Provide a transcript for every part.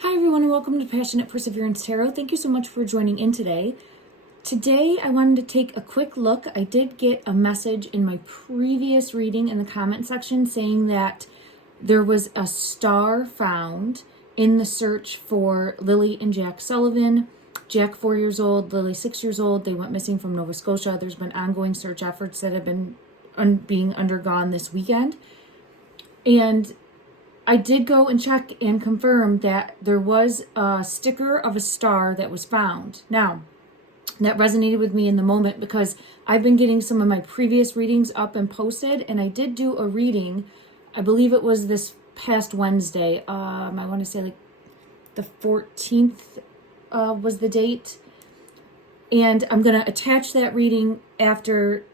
Hi everyone and welcome to Passionate Perseverance Tarot. Thank you so much for joining in today. Today I wanted to take a quick look. I did get a message in my previous reading in the comment section saying that there was a star found in the search for Lily and Jack Sullivan. Jack 4 years old, Lily 6 years old. They went missing from Nova Scotia. There's been ongoing search efforts that have been being undergone this weekend. And I did go and check and confirm that there was a sticker of a star that was found. Now, that resonated with me in the moment because I've been getting some of my previous readings up and posted, and I did do a reading. I believe it was this past Wednesday. I want to say like the 14th was the date. And I'm going to attach that reading after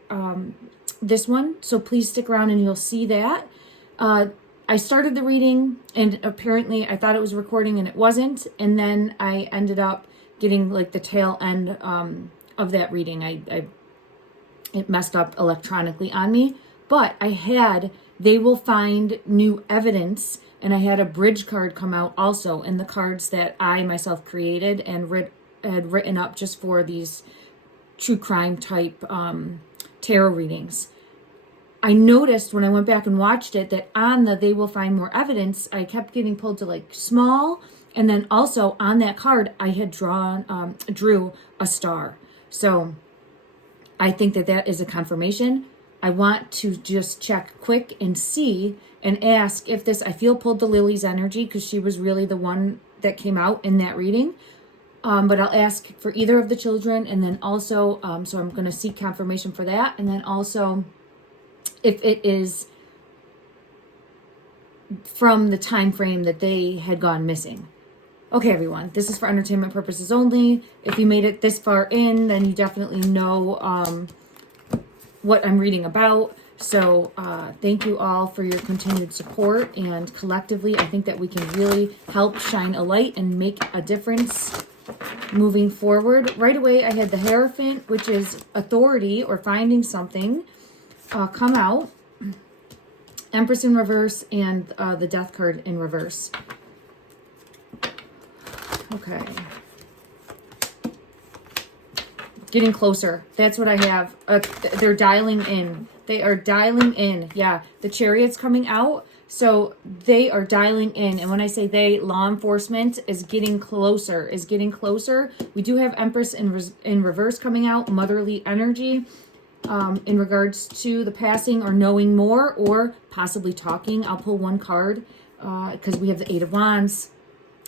this one. So please stick around and you'll see that. I started the reading and apparently I thought it was recording and it wasn't. And then I ended up getting like the tail end of that reading. It messed up electronically on me, but I had They Will Find New Evidence, and I had a bridge card come out also in the cards that I myself created and had written up just for these true crime type tarot readings. I noticed when I went back and watched it that on the They Will Find More Evidence, I kept getting pulled to like small. And then also on that card, I had drew a star. So I think that that is a confirmation. I want to just check quick and see and ask if this, I feel pulled to Lily's energy because she was really the one that came out in that reading. But I'll ask for either of the children. And then also, so I'm going to seek confirmation for that. And then also, if it is from the time frame that they had gone missing. Okay, everyone, this is for entertainment purposes only. If you made it this far in, then you definitely know what I'm reading about. So thank you all for your continued support. And collectively, I think that we can really help shine a light and make a difference moving forward. Right away, I had the Hierophant, which is authority or finding something. Come out, Empress in reverse, and the Death card in reverse. Okay. Getting closer. That's what I have. They're dialing in. They are dialing in. Yeah, the Chariot's coming out. So they are dialing in. And when I say they, law enforcement is getting closer, We do have Empress in reverse coming out, motherly energy. In regards to the passing or knowing more or possibly talking. I'll pull one card because we have the Eight of Wands.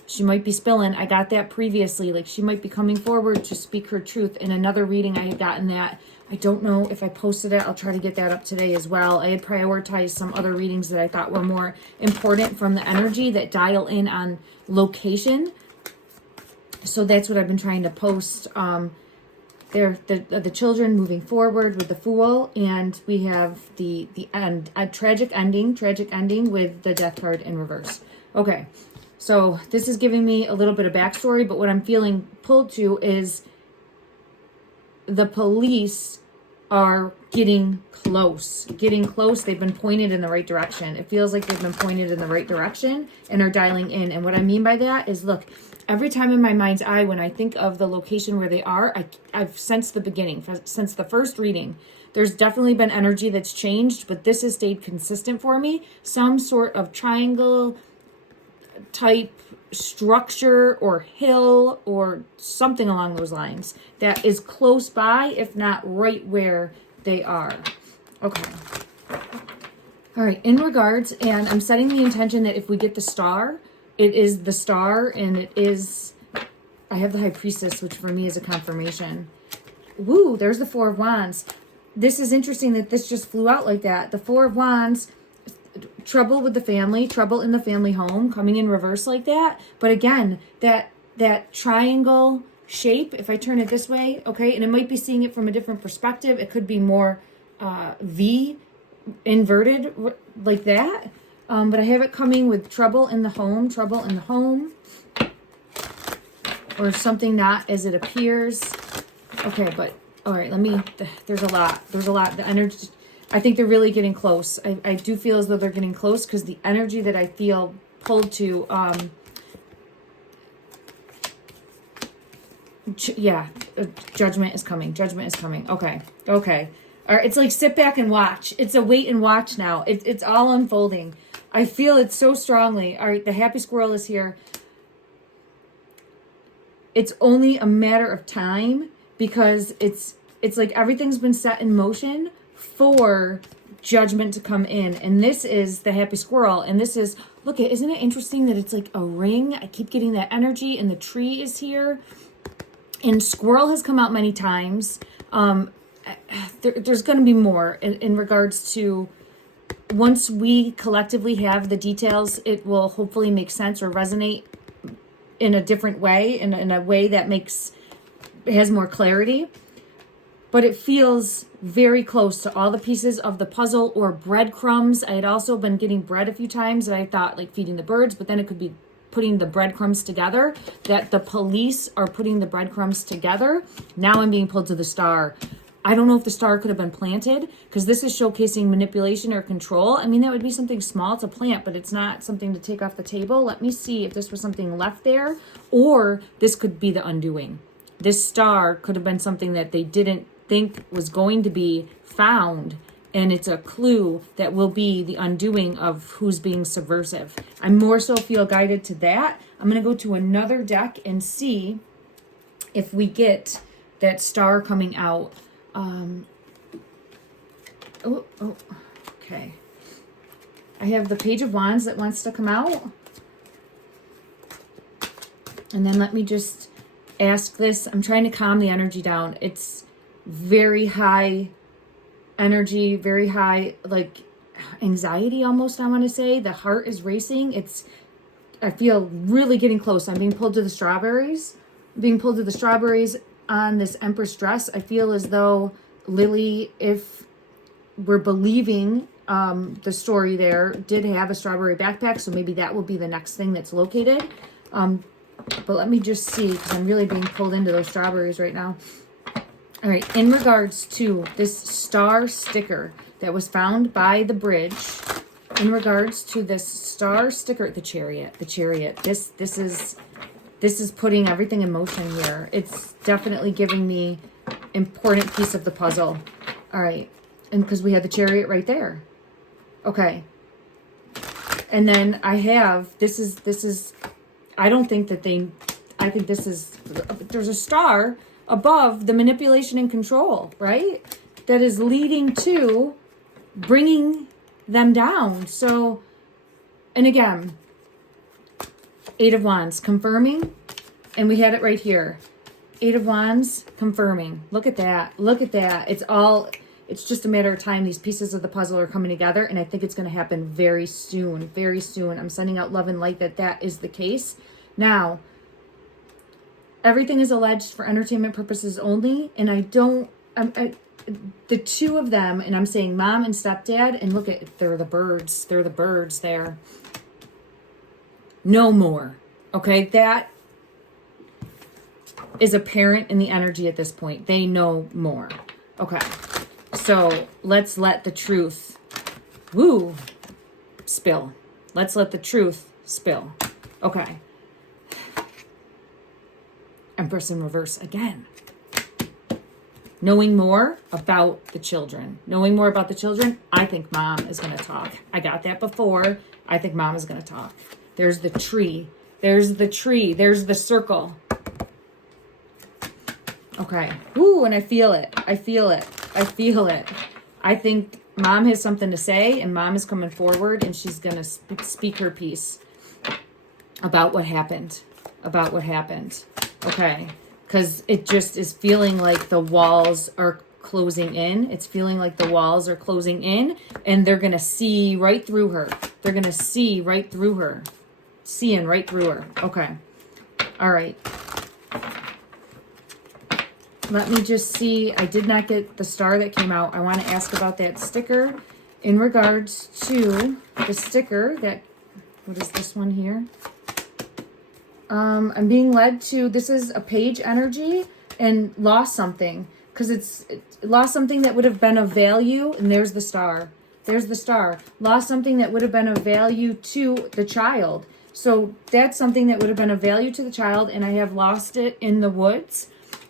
She might be spilling. I got that previously. Like she might be coming forward to speak her truth. In another reading, I had gotten that. I don't know if I posted it. I'll try to get that up today as well. I had prioritized some other readings that I thought were more important from the energy that dial in on location. So that's what I've been trying to post. They're the children moving forward with the Fool, and we have the end, a tragic ending with the Death card in reverse. Okay, so this is giving me a little bit of backstory, but what I'm feeling pulled to is the police are getting close. They've been pointed in the right direction. It feels like they've been pointed in the right direction and are dialing in. And what I mean by that is, look, every time in my mind's eye, when I think of the location where they are, I've sensed the beginning, since the first reading. There's definitely been energy that's changed, but this has stayed consistent for me. Some sort of triangle type structure or hill or something along those lines that is close by, if not right where they are. Okay. All right. In regards, and I'm setting the intention that if we get the star, it is the star, and it is, I have the High Priestess, which for me is a confirmation. Woo, there's the Four of Wands. This is interesting that this just flew out like that. The Four of Wands, trouble with the family, trouble in the family home, coming in reverse like that. But again, that triangle shape, if I turn it this way, okay, and it might be seeing it from a different perspective. It could be more V inverted like that. But I have it coming with trouble in the home, or something not as it appears. Okay, but all right, there's a lot. The energy, I think they're really getting close. I do feel as though they're getting close because the energy that I feel pulled to Yeah, judgment is coming. Judgment is coming. Okay. Okay. All right. It's like sit back and watch. It's a wait and watch now. It's all unfolding. I feel it so strongly. All right. The happy squirrel is here. It's only a matter of time because it's like everything's been set in motion for judgment to come in. And this is the happy squirrel. And this is, look, isn't it interesting that it's like a ring? I keep getting that energy, and the tree is here. And squirrel has come out many times. There's going to be more in regards to, once we collectively have the details, it will hopefully make sense or resonate in a different way, in a way that has more clarity. But it feels very close to all the pieces of the puzzle or breadcrumbs. I had also been getting bread a few times, and I thought like feeding the birds, but then it could be putting the breadcrumbs together, that the police are putting the breadcrumbs together. Now I'm being pulled to the star. I don't know if the star could have been planted, because this is showcasing manipulation or control. I mean, that would be something small to plant, but it's not something to take off the table. Let me see if this was something left there, or this could be the undoing. This star could have been something that they didn't think was going to be found, and it's a clue that will be the undoing of who's being subversive. I more so feel guided to that. I'm going to go to another deck and see if we get that star coming out. Okay. I have the Page of Wands that wants to come out. And then let me just ask this. I'm trying to calm the energy down. It's very high energy, very high, like anxiety almost, I want to say. The heart is racing. I feel really getting close. I'm being pulled to the strawberries. On this Empress dress. I feel as though Lily, if we're believing the story there, did have a strawberry backpack, so maybe that will be the next thing that's located. But let me just see, because I'm really being pulled into those strawberries right now. All right, in regards to this star sticker that was found by the bridge, in regards to this star sticker, the chariot, this is putting everything in motion here. It's definitely giving me important piece of the puzzle. All right, and because we had the chariot right there. Okay, and then I have this is. I don't think that I think this is. There's a star above the manipulation and control, right? That is leading to bringing them down. So, and again, Eight of Wands, confirming, and we had it right here. Eight of Wands, confirming. Look at that. Look at that. It's just a matter of time. These pieces of the puzzle are coming together, and I think it's going to happen very soon. Very soon. I'm sending out love and light that is the case. Now, everything is alleged for entertainment purposes only, and the two of them, and I'm saying mom and stepdad, and look at, they're the birds. They're the birds there. No more. Okay, that is apparent in the energy at this point. They know more. Okay, so let's let the truth, spill. Let's let the truth spill. Okay. Empress in reverse again. Knowing more about the children. I think mom is going to talk. I got that before. I think mom is going to talk. There's the tree. There's the circle. Okay. Ooh, and I feel it. I think mom has something to say, and mom is coming forward, and she's going to speak her piece about what happened. Okay. Because it just is feeling like the walls are closing in. And they're going to see right through her. Seeing right through her. Okay. All right. Let me just see. I did not get the star that came out. I want to ask about that sticker in regards to the sticker that, what is this one here? I'm being led to, this is a page energy and lost something, because it lost something that would have been of value, and there's the star. Lost something that would have been of value to the child. So that's something that would have been of value to the child, and I have lost it in the woods.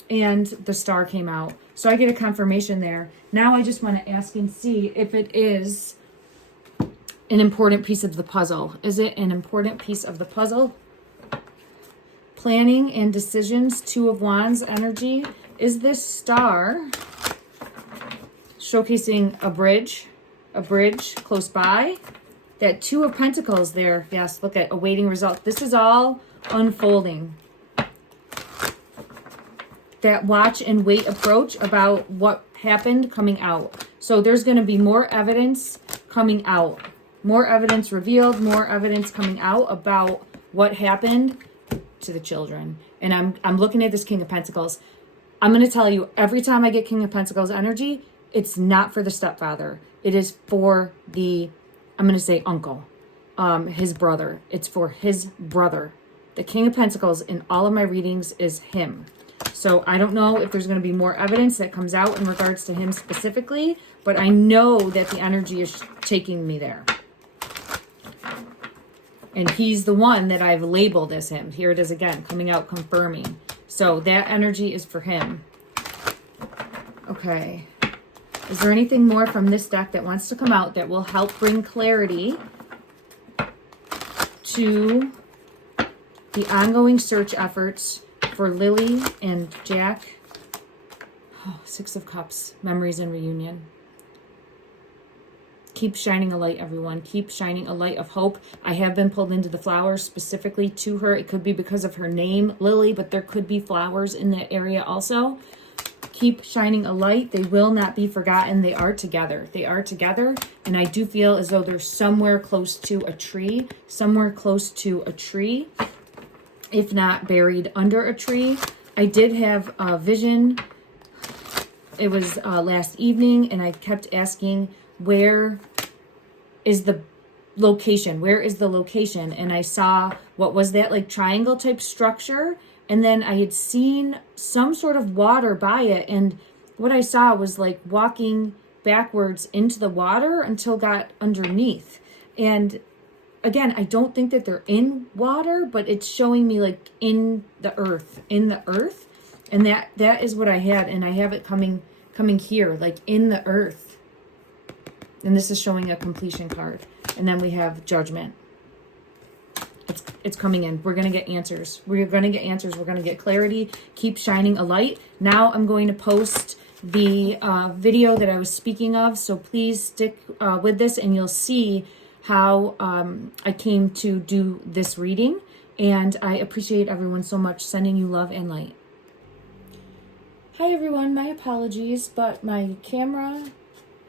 and the star came out. So I get a confirmation there. Now I just want to ask and see if it is an important piece of the puzzle. Is it an important piece of the puzzle? Planning and decisions, Two of Wands energy. Is this star showcasing a bridge close by? That Two of Pentacles there. Yes, look at awaiting result. This is all unfolding. That watch and wait approach about what happened coming out. So there's going to be more evidence coming out. More evidence revealed, more evidence coming out about what happened to the children. And I'm looking at this King of Pentacles. I'm going to tell you, every time I get King of Pentacles energy, it's not for the stepfather. It is for the, I'm going to say uncle, his brother. It's for his brother. The King of Pentacles in all of my readings is him. So I don't know if there's going to be more evidence that comes out in regards to him specifically, but I know that the energy is taking me there. And he's the one that I've labeled as him. Here it is again, coming out, confirming. So that energy is for him. Okay. Is there anything more from this deck that wants to come out that will help bring clarity to the ongoing search efforts for Lily and Jack? Oh, Six of Cups, memories and reunion. Keep shining a light, everyone. Keep shining a light of hope. I have been pulled into the flowers specifically to her. It could be because of her name, Lily, but there could be flowers in that area also. Keep shining a light. They will not be forgotten. They are together. They are together. And I do feel as though they're somewhere close to a tree. Somewhere close to a tree. If not buried under a tree. I did have a vision. It was last evening. And I kept asking, where is the location? Where is the location? And I saw, what was that, like triangle type structure? And then I had seen some sort of water by it. And what I saw was like walking backwards into the water until got underneath. And again, I don't think that they're in water, but it's showing me like in the earth. And that is what I had. And I have it coming here, like in the earth. And this is showing a completion card. And then we have Judgment. It's coming in. We're going to get answers. We're going to get answers. We're going to get clarity. Keep shining a light. Now I'm going to post the video that I was speaking of. So please stick with this and you'll see how I came to do this reading. And I appreciate everyone so much. Sending you love and light. Hi everyone. My apologies, but my camera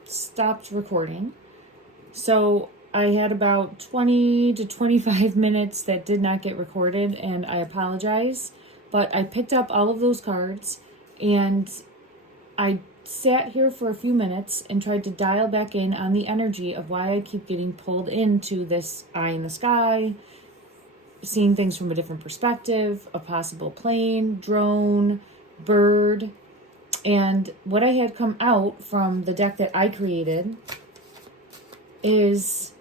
stopped recording. So I had about 20 to 25 minutes that did not get recorded, and I apologize. But I picked up all of those cards, and I sat here for a few minutes and tried to dial back in on the energy of why I keep getting pulled into this eye in the sky, seeing things from a different perspective, a possible plane, drone, bird. And what I had come out from the deck that I created is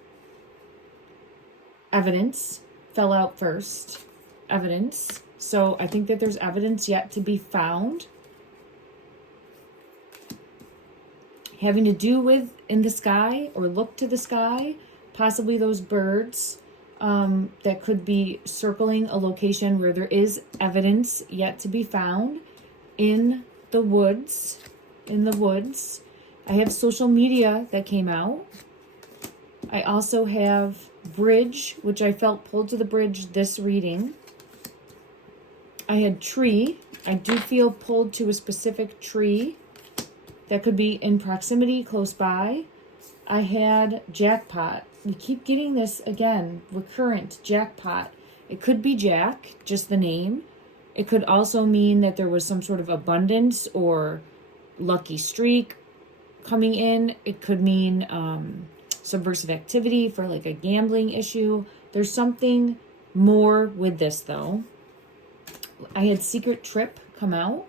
evidence. Fell out first. Evidence. So I think that there's evidence yet to be found. Having to do with in the sky or look to the sky. Possibly those birds that could be circling a location where there is evidence yet to be found in the woods. I have social media that came out. I also have bridge, which I felt pulled to the bridge this reading. I had tree. I do feel pulled to a specific tree that could be in proximity, close by. I had jackpot. We keep getting this again, recurrent jackpot. It could be Jack, just the name. It could also mean that there was some sort of abundance or lucky streak coming in. It could mean subversive activity for like a gambling issue. There's something more with this though. I had secret trip come out.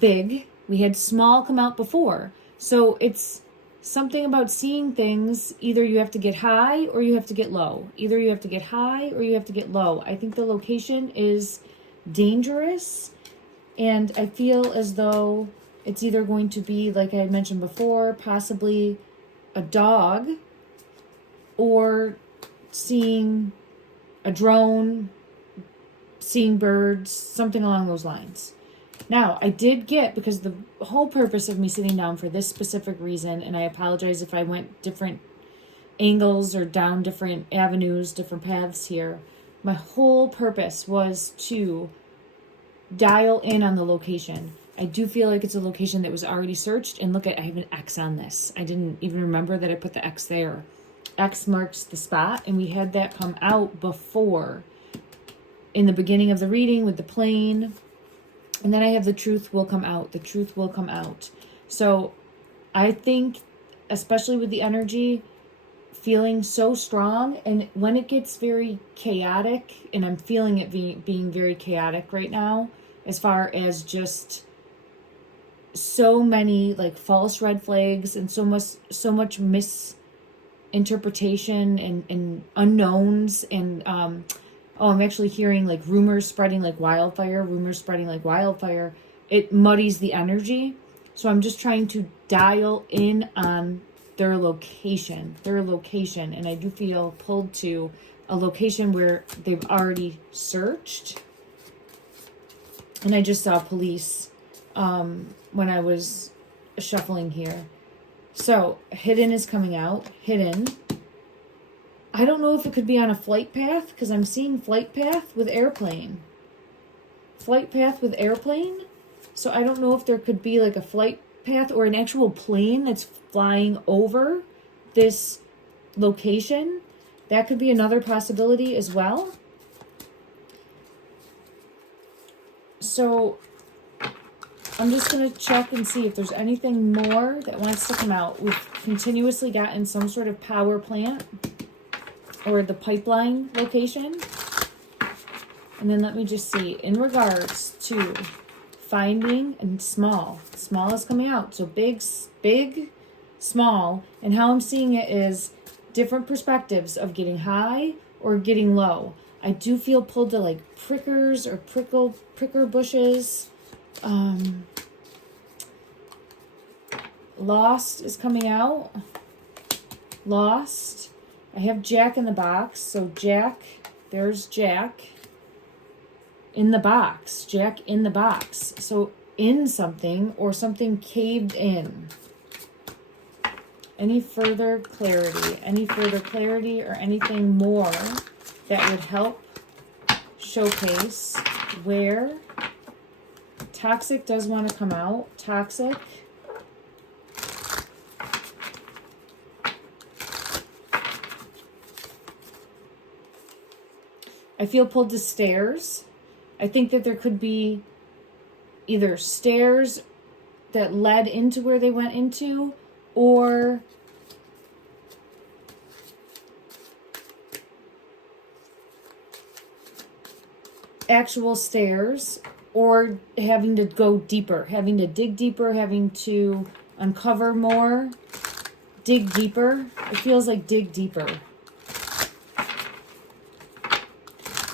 Big. We had small come out before. So it's something about seeing things. Either you have to get high or you have to get low. Either you have to get high or you have to get low. I think the location is dangerous. And I feel as though it's either going to be, like I had mentioned before, possibly a dog, or seeing a drone, seeing birds, something along those lines. Now, I did get, because the whole purpose of me sitting down for this specific reason, and I apologize if I went different angles or down different avenues, different paths here, my whole purpose was to dial in on the location. I do feel like it's a location that was already searched, and look at, I have an X on this. I didn't even remember that I put the X there. X marks the spot, and we had that come out before in the beginning of the reading with the plane. And then I have the truth will come out. The truth will come out. So I think, especially with the energy feeling so strong, and when it gets very chaotic, and I'm feeling it being very chaotic right now, as far as just so many like false red flags and so much misinterpretation and unknowns, and I'm actually hearing like rumors spreading like wildfire. It muddies the energy. So I'm just trying to dial in on their location. And I do feel pulled to a location where they've already searched. And I just saw police when I was shuffling here. So hidden is coming out. Hidden. I don't know if it could be on a flight path, because I'm seeing flight path with airplane. So I don't know if there could be like a flight path or an actual plane that's flying over this location. That could be another possibility as well. So I'm just going to check and see if there's anything more that wants to come out. We've continuously gotten some sort of power plant or the pipeline location. And then let me just see, in regards to finding, and small is coming out. So big, small, and how I'm seeing it is different perspectives of getting high or getting low. I do feel pulled to like prickers or pricker bushes. Lost is coming out. Lost. I have Jack in the box. So Jack, there's Jack in the box. Jack in the box. So in something, or something caved in. Any further clarity? Or anything more that would help showcase where toxic does want to come out. Toxic. I feel pulled to stairs. I think that there could be either stairs that led into where they went into, or actual stairs, or having to go deeper, having to dig deeper, having to uncover more, dig deeper. It feels like dig deeper.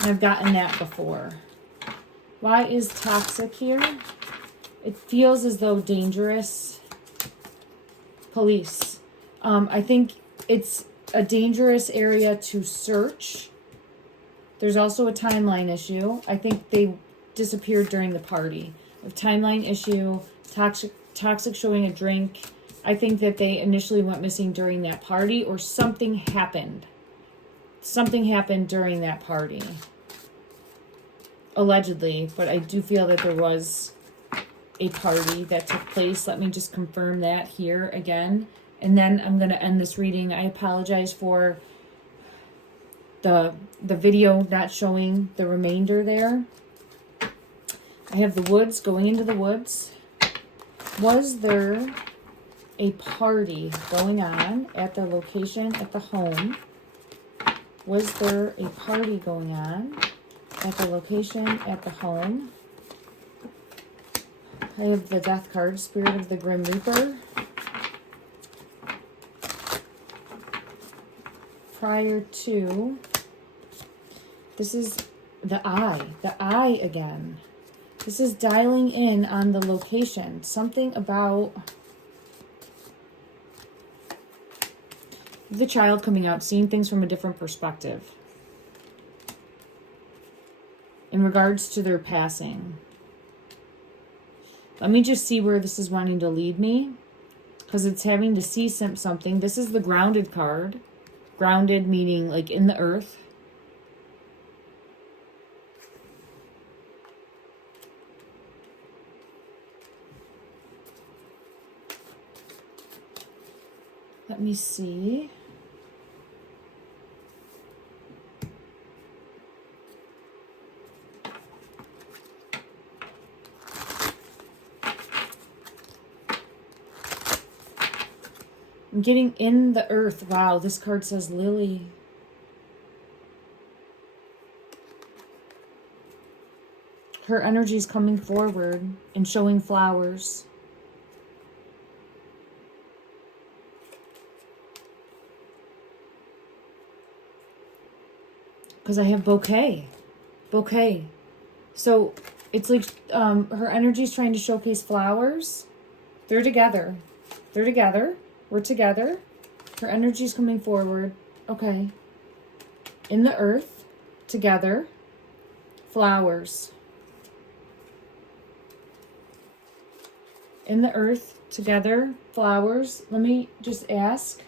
And I've gotten that before. Why is toxic here? It feels as though dangerous. Police. I think it's a dangerous area to search. There's also a timeline issue. I think they disappeared during the party. A timeline issue, toxic showing a drink. I think that they initially went missing during that party, or something happened. Something happened during that party. Allegedly, but I do feel that there was a party that took place. Let me just confirm that here again. And then I'm going to end this reading. I apologize for the video not showing the remainder there. I have the woods, going into the woods. Was there a party going on at the location, at the home? Was there a party going on at the location, at the home? I have the Death card, Spirit of the Grim Reaper. Prior to, this is the eye again. This is dialing in on the location. Something about the child coming out, seeing things from a different perspective in regards to their passing. Let me just see where this is wanting to lead me, because it's having to see something. This is the grounded card. Grounded meaning like in the earth. Let me see. I'm getting in the earth. Wow, this card says lily. Her energy is coming forward and showing flowers. Because I have bouquet. Bouquet. So it's like her energy is trying to showcase flowers. They're together. They're together. We're together. Her energy is coming forward. Okay. In the earth. Together. Flowers. In the earth. Together. Flowers. Let me just ask.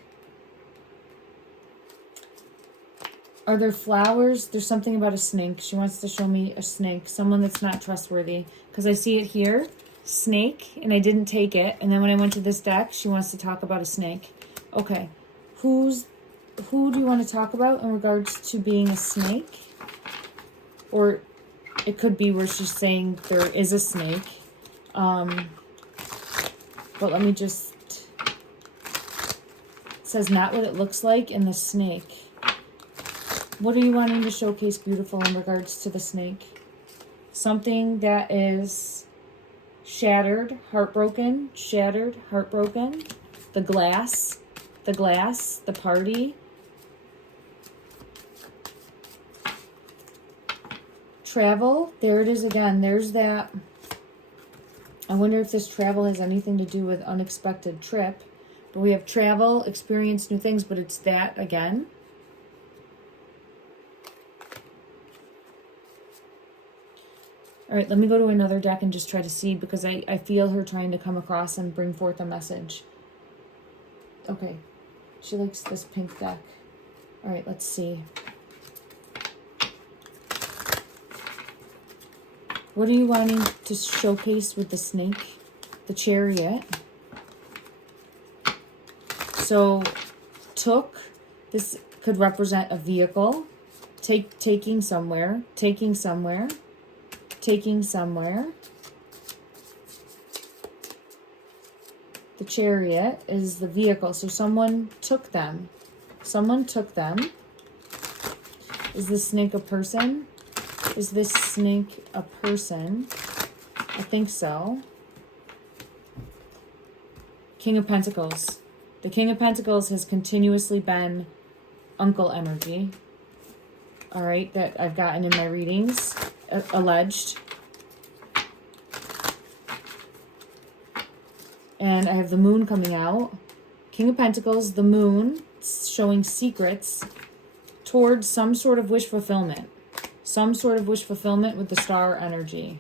Are there flowers? There's something about a snake. She wants to show me a snake. Someone that's not trustworthy. Because I see it here. Snake. And I didn't take it. And then when I went to this deck, she wants to talk about a snake. Okay. Who do you want to talk about in regards to being a snake? Or it could be where she's saying there is a snake. But let me just... It says not what it looks like in the snake. What are you wanting to showcase, beautiful, in regards to the snake? Something that is shattered, heartbroken, shattered, heartbroken. The glass, the party. Travel, there it is again. There's that. I wonder if this travel has anything to do with unexpected trip. But we have travel, experience new things, but it's that again. All right, let me go to another deck and just try to see, because I feel her trying to come across and bring forth a message. Okay, she likes this pink deck. All right, let's see. What are you wanting to showcase with the snake? The Chariot. So, this could represent a vehicle. Taking somewhere. Taking somewhere. The Chariot is the vehicle. So someone took them. Is this snake a person? Is this snake a person? I think so. King of Pentacles. The King of Pentacles has continuously been uncle energy. All right, that I've gotten in my readings. Alleged. And I have the moon coming out. King of Pentacles, the moon, showing secrets towards some sort of wish fulfillment. Some sort of wish fulfillment with the star energy.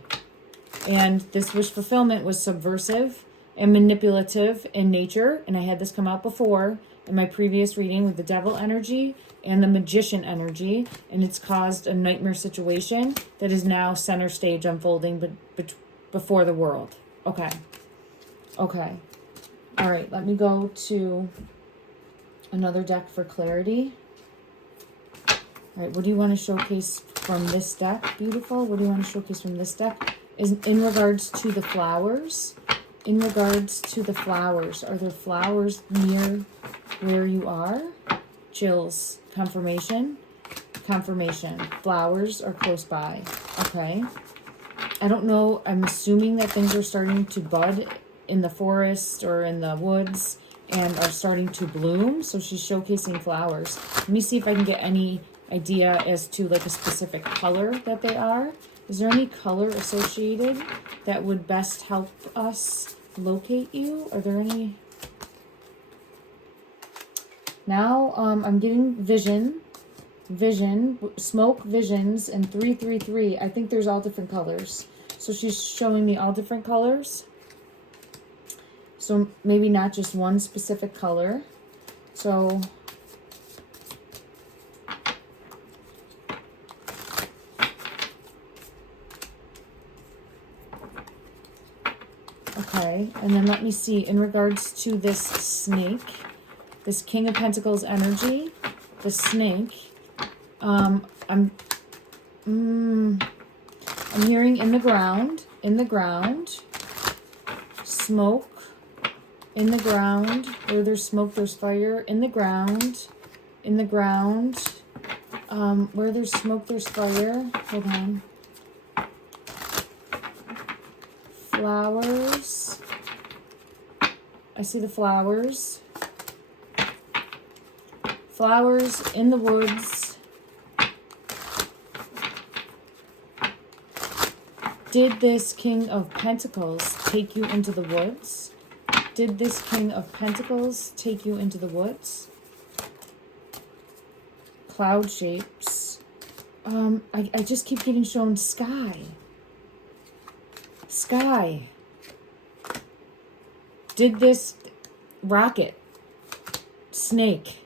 And this wish fulfillment was subversive and manipulative in nature. And I had this come out before in my previous reading with the devil energy and the magician energy, and it's caused a nightmare situation that is now center stage unfolding before the world. Okay. All right, let me go to another deck for clarity. All right, what do you want to showcase from this deck, beautiful? What do you want to showcase from this deck? Is in regards to the flowers. In regards to the flowers, are there flowers near where you are? Chills. Confirmation. Flowers are close by. Okay. I don't know. I'm assuming that things are starting to bud in the forest or in the woods and are starting to bloom. So she's showcasing flowers. Let me see if I can get any idea as to like a specific color that they are. Is there any color associated that would best help us locate you? Are there any? Now I'm getting vision, smoke, visions, and 333. I think there's all different colors. So she's showing me all different colors. So maybe not just one specific color. So okay, and then let me see in regards to this snake, this King of Pentacles energy, the snake. I'm hearing in the ground, smoke, in the ground. Where there's smoke, there's fire. In the ground, where there's smoke, there's fire. Hold on. Flowers. I see the flowers. Flowers in the woods. Did this King of Pentacles take you into the woods? Did this King of Pentacles take you into the woods? Cloud shapes. I just keep getting shown sky. Sky. Did this rocket, snake,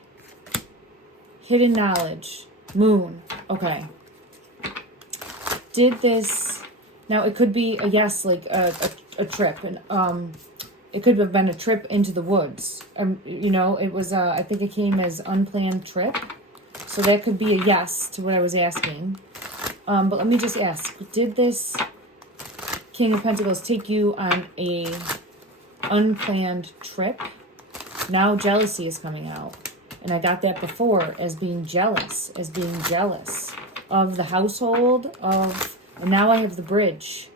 hidden knowledge, moon. Okay. Did this, now it could be a yes, like a trip, and it could have been a trip into the woods. You know, it was I think it came as unplanned trip, so that could be a yes to what I was asking. But let me just ask: did this King of Pentacles take you on a unplanned trip? Now jealousy is coming out. And I got that before as being jealous of the household, and now I have the bridge.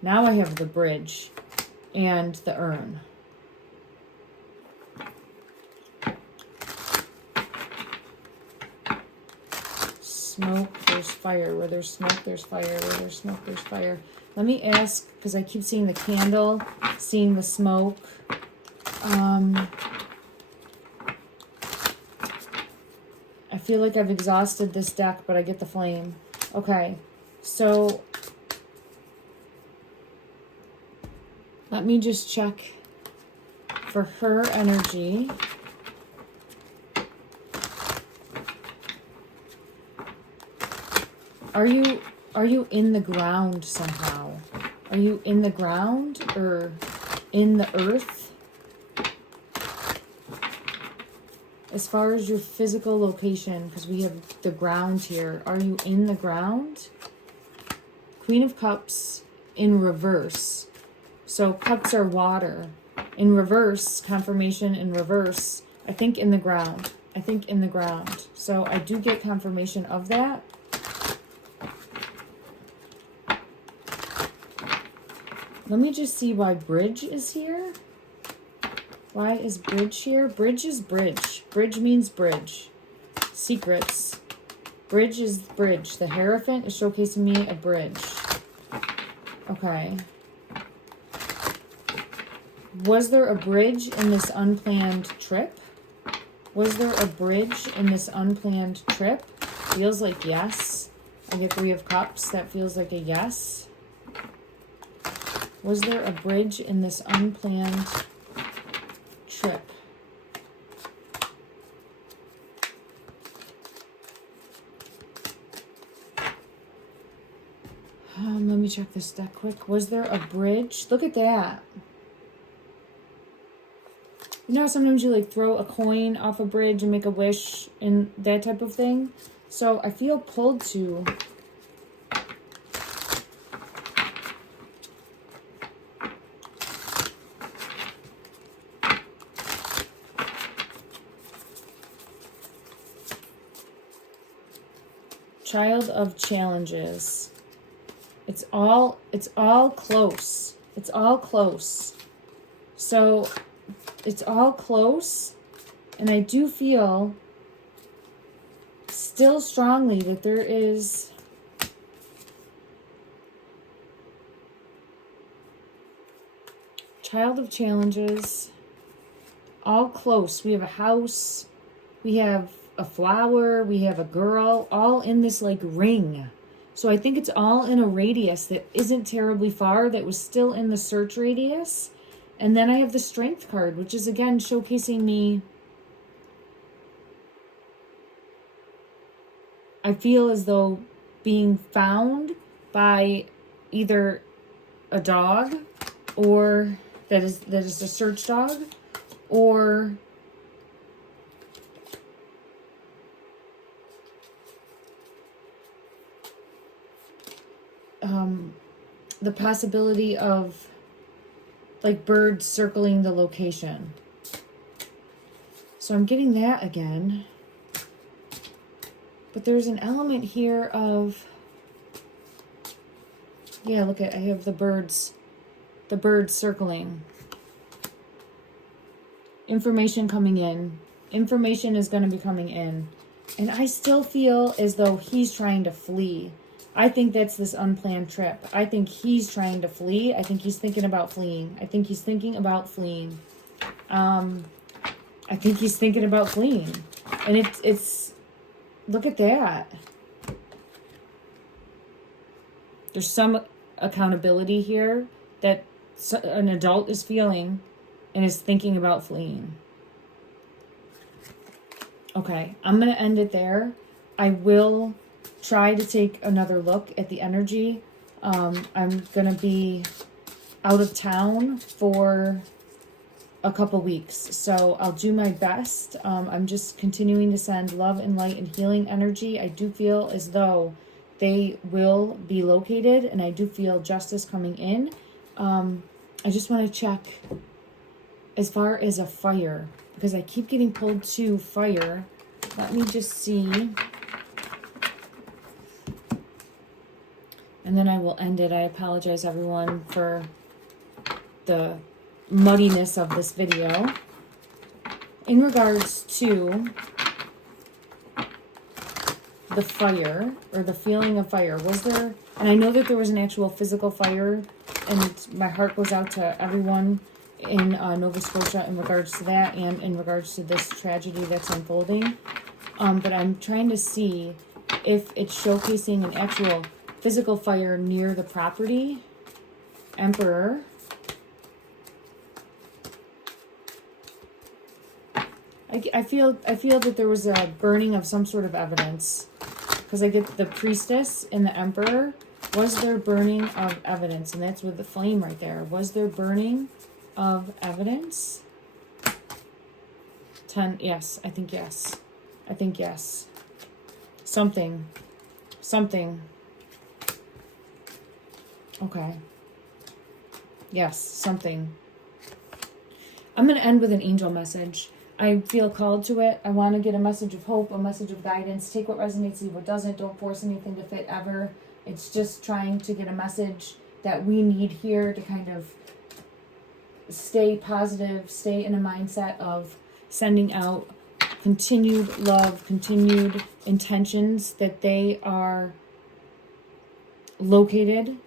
Now I have the bridge and the urn. Smoke, there's fire. Where there's smoke, there's fire. Where there's smoke, there's fire. Let me ask, because I keep seeing the candle, seeing the smoke. I feel like I've exhausted this deck, but I get the flame. Okay, so let me just check for her energy. Are you in the ground somehow? Are you in the ground or in the earth? As far as your physical location, because we have the ground here, are you in the ground? Queen of Cups in reverse. So cups are water. In reverse, confirmation in reverse, I think in the ground. I think in the ground. So I do get confirmation of that. Let me just see why bridge is here. Why is bridge here? Bridge is bridge. Bridge means bridge. Secrets. Bridge is bridge. The Hierophant is showcasing me a bridge. Okay. Was there a bridge in this unplanned trip? Was there a bridge in this unplanned trip? Feels like yes. I get 3 of Cups. That feels like a yes. Was there a bridge in this unplanned trip? Let me check this deck quick. Was there a bridge? Look at that. You know how sometimes you like throw a coin off a bridge and make a wish and that type of thing? So I feel pulled to Child of Challenges. It's all close. It's all close. So it's all close, and I do feel still strongly that there is Child of challenges. All close. We have a house. We have a flower. We have a girl. All in this like ring. So I think it's all in a radius that isn't terribly far. That was still in the search radius. And then I have the strength card, which is again showcasing me. I feel as though being found by either a dog or that is a search dog, or the possibility of like birds circling the location. So I'm getting that again. But there's an element here of, yeah, look at, I have the birds circling. Information coming in. Information is going to be coming in. And I still feel as though he's trying to flee. I think that's this unplanned trip. I think he's trying to flee. I think he's thinking about fleeing. I think he's thinking about fleeing. I think he's thinking about fleeing. And it's look at that. There's some accountability here that an adult is feeling and is thinking about fleeing. Okay, I'm going to end it there. I will try to take another look at the energy. I'm going to be out of town for a couple weeks, so I'll do my best. I'm just continuing to send love and light and healing energy. I do feel as though they will be located, and I do feel justice coming in. I just want to check as far as a fire, because I keep getting pulled to fire. Let me just see. And then I will end it. I apologize, everyone, for the muddiness of this video. In regards to the fire, or the feeling of fire, was there, and I know that there was an actual physical fire, and my heart goes out to everyone in Nova Scotia in regards to that, and in regards to this tragedy that's unfolding. But I'm trying to see if it's showcasing an actual physical fire near the property. Emperor. I feel that there was a burning of some sort of evidence, because I get the priestess and the emperor. Was there burning of evidence? And that's with the flame right there. Was there burning of evidence? 10. Yes, I think yes. I think yes. Something. Okay. Yes, something. I'm going to end with an angel message. I feel called to it. I want to get a message of hope, a message of guidance. Take what resonates, leave what doesn't. Don't force anything to fit ever. It's just trying to get a message that we need here to kind of stay positive, stay in a mindset of sending out continued love, continued intentions that they are located.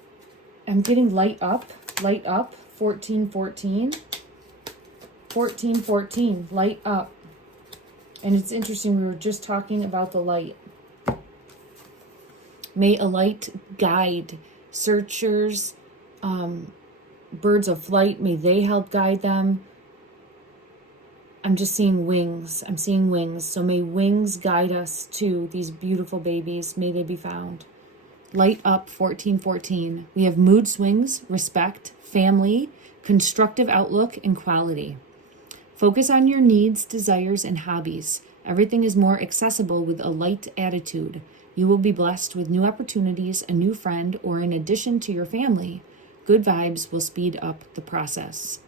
I'm getting light up, 1414. 1414, light up. And it's interesting, we were just talking about the light. May a light guide searchers, birds of flight, may they help guide them. I'm just seeing wings. I'm seeing wings. So may wings guide us to these beautiful babies. May they be found. Light up, 1414. We have mood swings, respect, family, constructive outlook, and quality. Focus on your needs, desires, and hobbies. Everything is more accessible with a light attitude. You will be blessed with new opportunities, a new friend, or an addition to your family. Good vibes will speed up the process.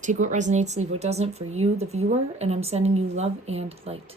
Take what resonates, leave what doesn't for you, the viewer, and I'm sending you love and light.